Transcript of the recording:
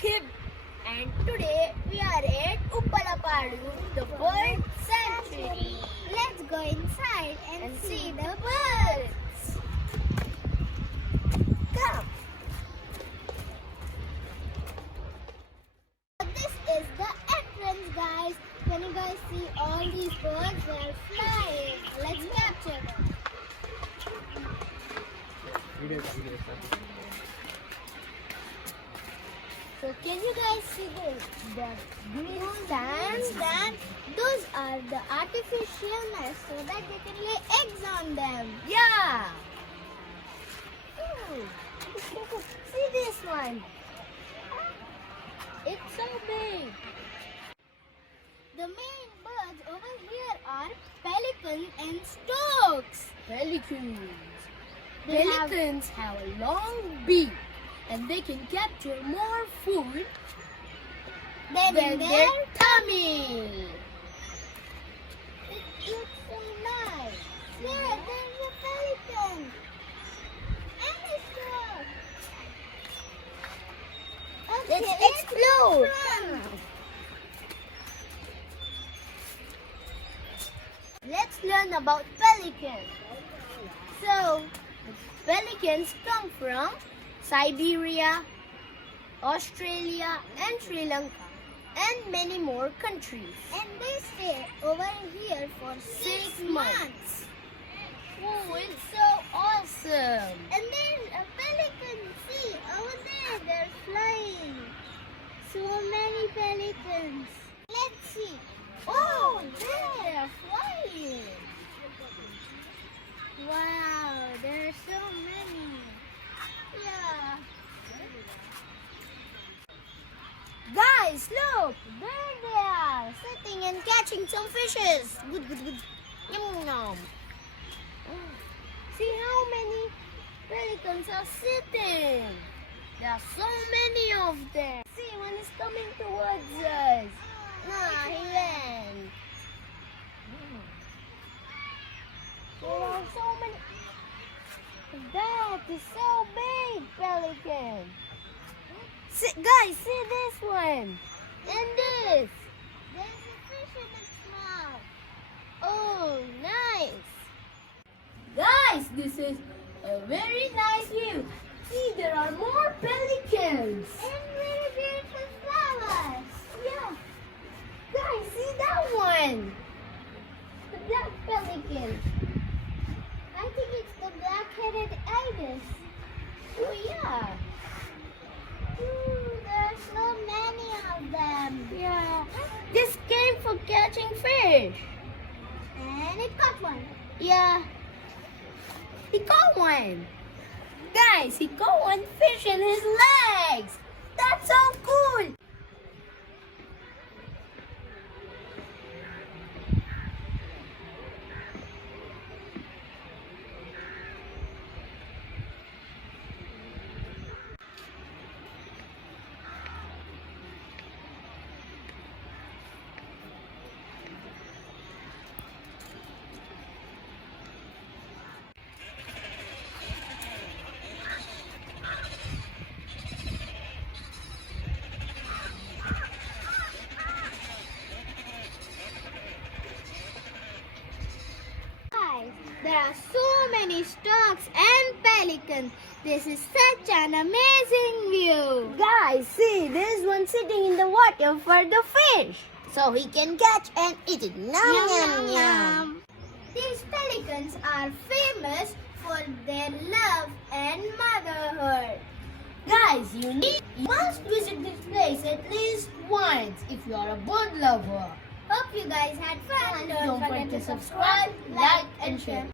Rakib, and today we are at Uppalapadu, the Birds Sanctuary. Let's go inside and see the birds. Come. This is the entrance, guys. Can you guys see all these birds? They are flying. Let's capture them. So can you guys see the green stands? Those are the artificial nests so that they can lay eggs on them. Yeah. Ooh. See this one. It's so big. The main birds over here are pelicans and storks. Pelicans have a long beak and they can capture more food Than than in their tummy. It looks so nice. There's a pelican. And a stork. Okay, Let's explore. Let's learn about pelicans. So, pelicans come from Siberia, Australia, and Sri Lanka, and many more countries. And they stay over here for 6 months. Oh, it's so awesome! And then a pelican, see, over there, they're flying. So many pelicans. Let's see. Oh, there, they're flying. Wow, there are so many. Yeah. Guys, look! There they are, sitting and catching some fishes. Good. Yum, yum. See how many pelicans are sitting. There are so many of them. See, one is coming towards us. Nah, he went. There are so many. That is so big, pelican. Guys, see this one. And this. There's a fish in its mouth. Oh, nice. Guys, this is a very nice view. See, there are more pelicans. And very beautiful flowers. Yeah. Guys, see that one. The black pelican. I think it's the black-headed ibis. Oh, yeah. Ooh, there are so many of them. Yeah. This came for catching fish. And it caught one. Yeah. He caught one. Guys, he caught one fish in his legs. That's so cool. There are so many storks and pelicans. This is such an amazing view. Guys, see, there's one sitting in the water for the fish. So he can catch and eat it. Yum. These pelicans are famous for their love and motherhood. Guys, you must visit this place at least once if you are a bird lover. Hope you guys had fun. Don't forget to subscribe, like, and share.